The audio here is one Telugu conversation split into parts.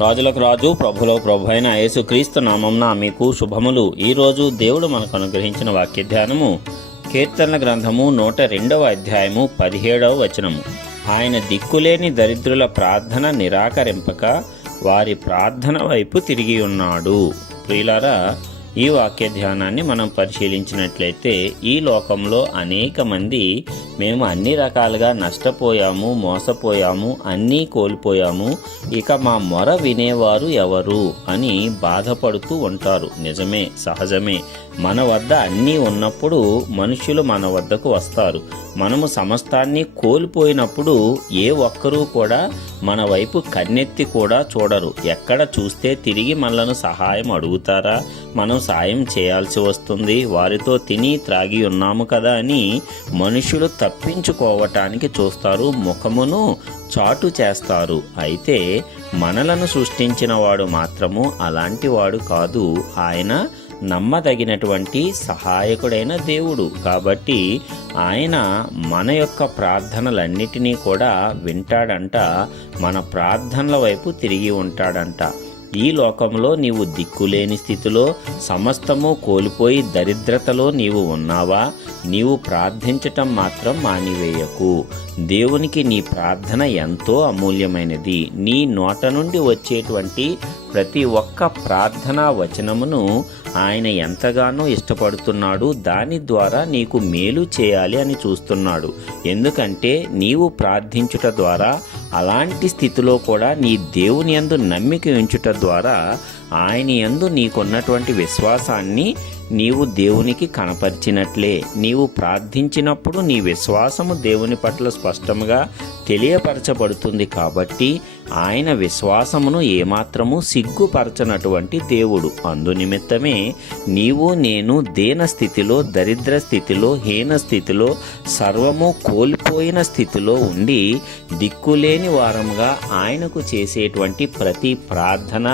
రాజులకు రాజు ప్రభులో ప్రభు అయిన యేసుక్రీస్తు నామంన మీకు శుభములు. ఈరోజు దేవుడు మనకు అనుగ్రహించిన వాక్య ధ్యానము కీర్తనల గ్రంథము నూట రెండవ అధ్యాయము పదిహేడవ వచనము. ఆయన దిక్కులేని దరిద్రుల ప్రార్థన నిరాకరింపక వారి ప్రార్థన వైపు తిరిగి ఉన్నాడు. ప్రియులారా ఈ వాక్య ధ్యానాన్ని మనం పరిశీలించినట్లయితే ఈ లోకంలో అనేక మంది మేము అన్ని రకాలుగా నష్టపోయాము మోసపోయాము అన్నీ కోల్పోయాము ఇక మా మొర వినేవారు ఎవరు అని బాధపడుతూ ఉంటారు. నిజమే సహజమే. మన వద్ద అన్నీ ఉన్నప్పుడు మనుషులు మన వద్దకు వస్తారు. మనము సమస్తాన్ని కోల్పోయినప్పుడు ఏ ఒక్కరూ కూడా మన వైపు కన్నెత్తి కూడా చూడరు. ఎక్కడ చూస్తే తిరిగి మనలను సహాయం అడుగుతారా? మనం సాయం చేయాల్సి వస్తుంది. వారితో తిని త్రాగి ఉన్నాము కదా అని మనుషులు తప్పించుకోవటానికి చూస్తారు. ముఖమును చాటు చేస్తారు. అయితే మనలను సృష్టించిన వాడు మాత్రము అలాంటి వాడు కాదు. ఆయన నమ్మదగినటువంటి సహాయకుడైన దేవుడు. కాబట్టి ఆయన మన యొక్క ప్రార్థనలన్నిటినీ కూడా వింటాడంట. మన ప్రార్థనల వైపు తిరిగి ఉంటాడంట. ఈ లోకంలో నీవు దిక్కులేని స్థితిలో సమస్తము కోల్పోయి దరిద్రతలో నీవు ఉన్నావా? నీవు ప్రార్థించటం మాత్రం మానివేయకు. దేవునికి నీ ప్రార్థన ఎంతో అమూల్యమైనది. నీ నోట నుండి వచ్చేటువంటి ప్రతి ఒక్క ప్రార్థనా వచనమును ఆయన ఎంతగానో ఇష్టపడుతున్నాడు. దాని ద్వారా నీకు మేలు చేయాలి అని చూస్తున్నాడు. ఎందుకంటే నీవు ప్రార్థించుట ద్వారా అలాంటి స్థితిలో కూడా నీ దేవుని యందు నమ్మిక ఉంచుట ద్వారా ఆయన యందు నీకున్నటువంటి విశ్వాసాన్ని నీవు దేవునికి కనపరిచినట్లే. నీవు ప్రార్థించినప్పుడు నీ విశ్వాసము దేవుని పట్ల స్పష్టంగా తెలియపరచబడుతుంది కాబట్టి ఆయన విశ్వాసమును ఏమాత్రము సిగ్గుపరచనటువంటి దేవుడు. అందునిమిత్తమే నీవు నేను దేన స్థితిలో దరిద్ర స్థితిలో హీన స్థితిలో సర్వము కోల్పోయిన స్థితిలో ఉండి దిక్కులేని వారముగా ఆయనకు చేసేటువంటి ప్రతి ప్రార్థన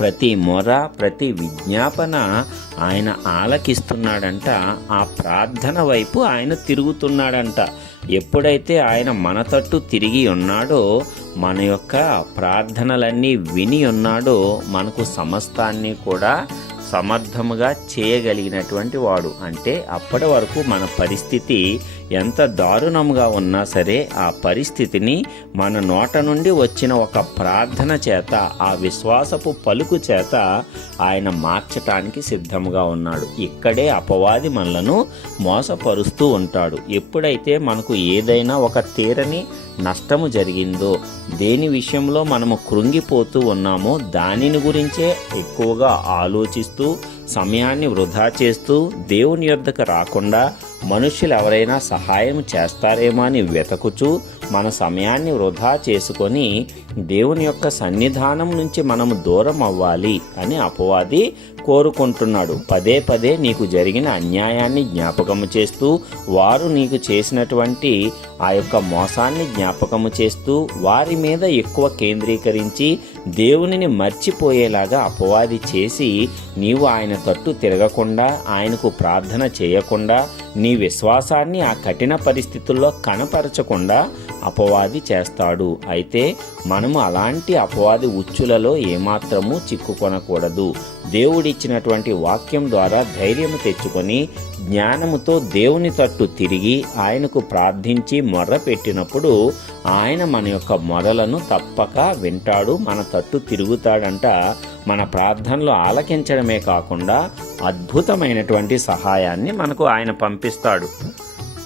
ప్రతి మొర ప్రతి విజ్ఞాపన ఆయన ఆలకిస్తున్నాడంట. ఆ ప్రార్థన వైపు ఆయన తిరుగుతున్నాడంట. ఎప్పుడైతే ఆయన మన తట్టు తిరిగి ఉన్నాడో మన యొక్క ప్రార్థనలన్నీ విని ఉన్నాడో మనకు సమస్తాన్ని కూడా సమర్థముగా చేయగలిగినటువంటి వాడు. అంటే అప్పటి వరకు మన పరిస్థితి ఎంత దారుణంగా ఉన్నా సరే ఆ పరిస్థితిని మన నోట నుండి వచ్చిన ఒక ప్రార్థన చేత ఆ విశ్వాసపు పలుకు చేత ఆయన మార్చటానికి సిద్ధంగా ఉన్నాడు. ఇక్కడే అపవాది మనలను మోసపరుస్తూ ఉంటాడు. ఎప్పుడైతే మనకు ఏదైనా ఒక తీరని నష్టము జరిగిందో దేని విషయంలో మనము కృంగిపోతూ ఉన్నామో దానిని గురించే ఎక్కువగా ఆలోచిస్తూ సమయాన్ని వృధా చేస్తూ దేవుని యొద్దకు రాకుండా మనుషులు ఎవరైనా సహాయం చేస్తారేమో అని వెతకుచూ మన సమయాన్ని వృధా చేసుకొని దేవుని యొక్క సన్నిధానం నుంచి మనము దూరం అవ్వాలి అని అపవాది కోరుకుంటున్నాడు. పదే పదే నీకు జరిగిన అన్యాయాన్ని జ్ఞాపకము చేస్తూ వారు నీకు చేసినటువంటి ఆ యొక్క మోసాన్ని జ్ఞాపకము చేస్తూ వారి మీద ఎక్కువ కేంద్రీకరించి దేవునిని మర్చిపోయేలాగా అపవాది చేసి నీవు ఆయన తట్టు తిరగకుండా ఆయనకు ప్రార్థన చేయకుండా నీ విశ్వాసాన్ని ఆ కఠిన పరిస్థితుల్లో కనపరచకుండా అపవాది చేస్తాడు. అయితే మనము అలాంటి అపవాది ఉచ్చులలో ఏమాత్రము చిక్కుకొనకూడదు. దేవుడిచ్చినటువంటి వాక్యం ద్వారా ధైర్యము తెచ్చుకొని జ్ఞానముతో దేవుని తట్టు తిరిగి ఆయనకు ప్రార్థించి మొర్ర పెట్టినప్పుడు ఆయన మన యొక్క మొరలను తప్పక వింటాడు మన తట్టు తిరుగుతాడంట. మన ప్రార్థనలు ఆలకించడమే కాకుండా అద్భుతమైనటువంటి సహాయాన్ని మనకు ఆయన పంపిస్తాడు.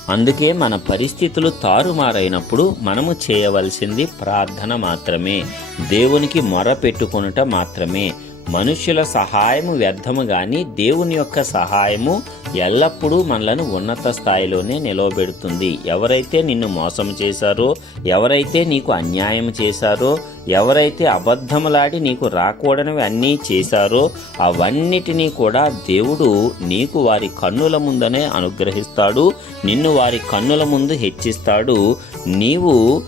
అందుకే మన పరిస్థితులు తారుమారైనప్పుడు మనము చేయవలసింది ప్రార్థన మాత్రమే. దేవునికి మొరపెట్టుకొనుట మాత్రమే. మనుష్యుల సహాయము వ్యర్థము గాని దేవుని యొక్క సహాయము ఎల్లప్పుడూ మనలను ఉన్నత స్థాయిలోనే నిలవబెడుతుంది. ఎవరైతే నిన్ను మోసం చేశారో ఎవరైతే నీకు అన్యాయం చేశారో ఎవరైతే అబద్ధములాడి నీకు రాకూడనివి అన్నీ చేశారో అవన్నిటినీ కూడా దేవుడు నీకు వారి కన్నుల ముందనే అనుగ్రహిస్తాడు. నిన్ను వారి కన్నుల ముందు హెచ్చిస్తాడు. నీవు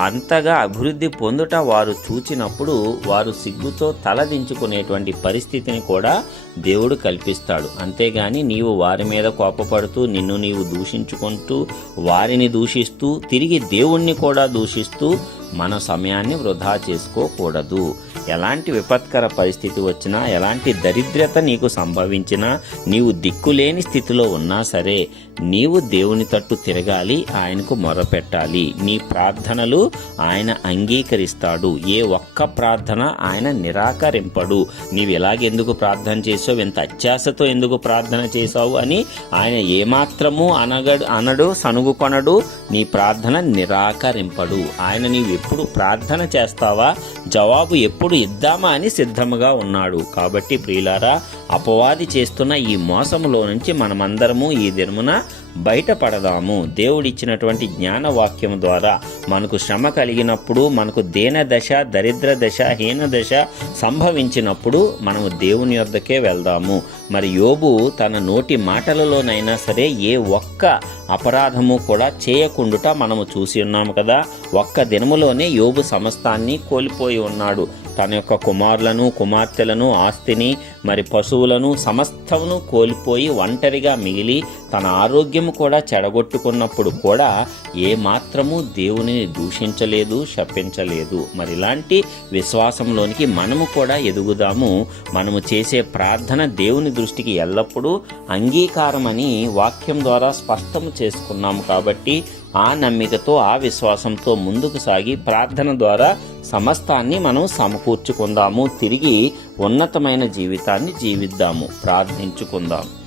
అంతగా అభివృద్ధి పొందుట వారు చూచినప్పుడు వారు సిగ్గుతో తలదించుకునేటువంటి పరిస్థితిని కూడా దేవుడు కల్పిస్తాడు. అంతేగాని నీవు వారి మీద కోపపడుతూ నిన్ను నీవు దూషించుకుంటూ వారిని దూషిస్తూ తిరిగి దేవుణ్ణి కూడా దూషిస్తూ మన సమయాన్ని వృధా చేసుకోకూడదు. ఎలాంటి విపత్కర పరిస్థితి వచ్చినా ఎలాంటి దరిద్రత నీకు సంభవించినా నీవు దిక్కులేని స్థితిలో ఉన్నా సరే నీవు దేవుని తట్టు తిరగాలి ఆయనకు మొరపెట్టాలి. నీ ప్రార్థనలు ఆయన అంగీకరిస్తాడు. ఏ ఒక్క ప్రార్థన ఆయన నిరాకరింపడు. నీవు ఎలాగెందుకు ప్రార్థన చేసావు ఎంత అత్యాశతో ఎందుకు ప్రార్థన చేశావు అని ఆయన ఏమాత్రము అనగడు అనడు సనుగుకొనడు. నీ ప్రార్థన నిరాకరింపడు. ఆయన నీవు ఎప్పుడు ప్రార్థన చేస్తావా? జవాబు ఎప్పుడు ఇద్దామా అని సిద్ధముగా ఉన్నాడు. కాబట్టి ప్రియులారా అపవాది చేస్తున్న ఈ మోసములో నుంచి మనమందరము ఈ దినమున బయటపడదాము. దేవుడిచ్చినటువంటి జ్ఞాన వాక్యం ద్వారా మనకు శ్రమ కలిగినప్పుడు మనకు దేన దశ దరిద్ర దశ హీన దశ సంభవించినప్పుడు మనము దేవుని యొద్దకే వెళ్దాము. మరి యోబు తన నోటి మాటలలోనైనా సరే ఏ ఒక్క అపరాధము కూడా చేయకుండుట మనము చూసి ఉన్నాము కదా. ఒక్క దినములోనే యోబు సమస్తాన్ని కోల్పోయి ఉన్నాడు. తన యొక్క కుమారులను కుమార్తెలను ఆస్తిని మరి పశువులను సమస్తమును కోల్పోయి ఒంటరిగా మిగిలి తన ఆరోగ్యము కూడా చెడగొట్టుకున్నప్పుడు కూడా ఏమాత్రము దేవుని దేవునిని దూషించలేదు శపించలేదు. మరి ఇలాంటి విశ్వాసంలోనికి మనము కూడా ఎదుగుదాము. మనము చేసే ప్రార్థన దేవుని దృష్టికి ఎల్లప్పుడూ అంగీకారమని వాక్యం ద్వారా స్పష్టం చేసుకున్నాము కాబట్టి ఆ నమ్మికతో ఆ విశ్వాసంతో ముందుకు సాగి ప్రార్థన ద్వారా సమస్తాన్ని మనం సమకూర్చుకుందాము. తిరిగి ఉన్నతమైన జీవితాన్ని జీవిద్దాము. ప్రార్థించుకుందాం.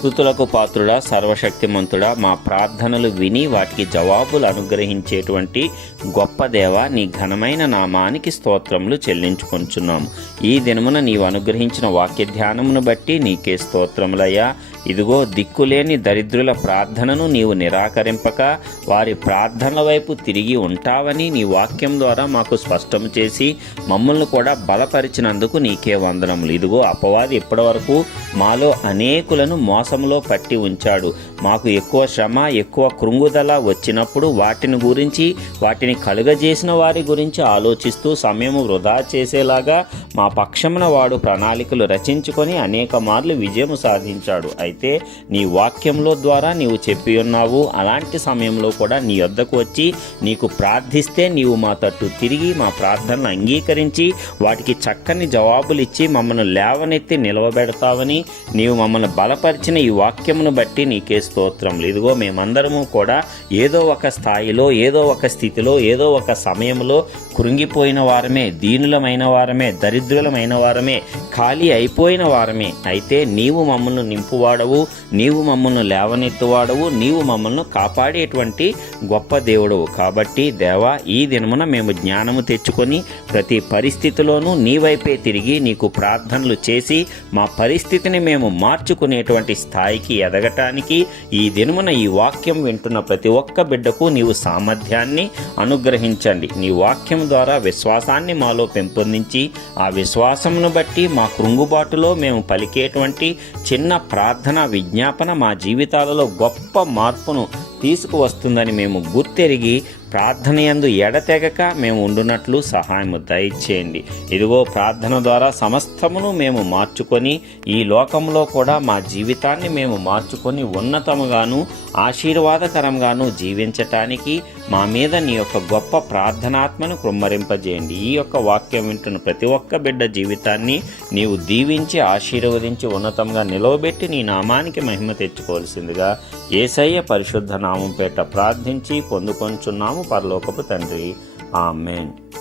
స్థుతులకు పాత్రుడా సర్వశక్తిమంతుడా మా ప్రార్థనలు విని వాటికి జవాబులు అనుగ్రహించేటువంటి గొప్ప దేవ నీ ఘనమైన నామానికి స్తోత్రములు చెల్లించుకొంచున్నాము ఈ దినమున నీవు అనుగ్రహించిన వాక్య ధ్యానమును బట్టి నీకే స్తోత్రములయ్యా. ఇదిగో దిక్కులేని దరిద్రుల ప్రార్థనను నీవు నిరాకరింపక వారి ప్రార్థనల వైపు తిరిగి ఉంటావని నీ వాక్యం ద్వారా మాకు స్పష్టం చేసి మమ్మల్ని కూడా బలపరిచినందుకు నీకే వందనములు. ఇదిగో అపవాది ఇప్పటివరకు మాలో అనేకులను మోసంలో పట్టి ఉంచాడు. మాకు ఎక్కువ శ్రమ ఎక్కువ కృంగుదల వచ్చినప్పుడు వాటిని గురించి వాటిని కలుగజేసిన వారి గురించి ఆలోచిస్తూ సమయము వృధా చేసేలాగా మా పక్షమున వాడు ప్రణాళికలు రచించుకొని అనేక మార్లు విజయం సాధించాడు. అయితే నీ వాక్యంలో ద్వారా నీవు చెప్పి ఉన్నావు. అలాంటి సమయంలో కూడా నీ వద్దకు వచ్చి నీకు ప్రార్థిస్తే నీవు మా తట్టు తిరిగి మా ప్రార్థనలు అంగీకరించి వాటికి చక్కని జవాబులు ఇచ్చి మమ్మల్ని లేవనెత్తి నిలవబెడతావని నీవు మమ్మల్ని బలపరిచిన ఈ వాక్యమును బట్టి నీకే స్తోత్రములు. ఇదిగో మేమందరము కూడా ఏదో ఒక స్థాయిలో ఏదో ఒక స్థితిలో ఏదో ఒక సమయంలో కృంగిపోయిన వారమే దీనులమైన వారమే దరిద్రులమైన వారమే ఖాళీ అయిపోయిన వారమే. అయితే నీవు మమ్మల్ని నింపువాడవు నీవు మమ్మల్ని లేవనెత్తువాడవు నీవు మమ్మల్ని కాపాడేటువంటి గొప్ప దేవుడవు. కాబట్టి దేవా ఈ దినమున మేము జ్ఞానము తెచ్చుకొని ప్రతి పరిస్థితిలోనూ నీ వైపే తిరిగి నీకు ప్రార్థనలు చేసి మా పరిస్థితిని మేము మార్చుకునేటువంటి స్థాయికి ఎదగటానికి ఈ దినమున ఈ వాక్యం వింటున్న ప్రతి ఒక్క బిడ్డకు నీవు సామర్థ్యాన్ని అనుగ్రహించండి. నీ వాక్యం ద్వారా విశ్వాసాన్ని మాలో పెంపొందించి ఆ విశ్వాసమును బట్టి మా కృంగుబాటులో మేము పలికేటువంటి చిన్న ప్రార్థన విజ్ఞాపన మా జీవితాలలో గొప్ప మార్పును తీసుకువస్తుందని మేము గుర్తెరిగి ప్రార్థనయందు ఎడతెగక మేము ఉండునట్లు సహాయము దయచేయండి. ఇదిగో ప్రార్థన ద్వారా సమస్తమును మేము మార్చుకొని ఈ లోకంలో కూడా మా జీవితాన్ని మేము మార్చుకొని ఉన్నతముగాను ఆశీర్వాదకరంగాను జీవించటానికి మా మీద నీ యొక్క గొప్ప ప్రార్థనాత్మను కృమ్మరింపజేయండి. ఈ యొక్క వాక్యం వింటున్న ప్రతి ఒక్క బిడ్డ జీవితాన్ని నీవు దీవించి ఆశీర్వదించి ఉన్నతంగా నిలవబెట్టి నీ నామానికి మహిమ తెచ్చుకోవాల్సిందిగా ఏసయ్య పరిశుద్ధ నామం పేట ప్రార్థించి పొందుకొంచున్నాము పరలోకపు తండ్రి. ఆమెన్.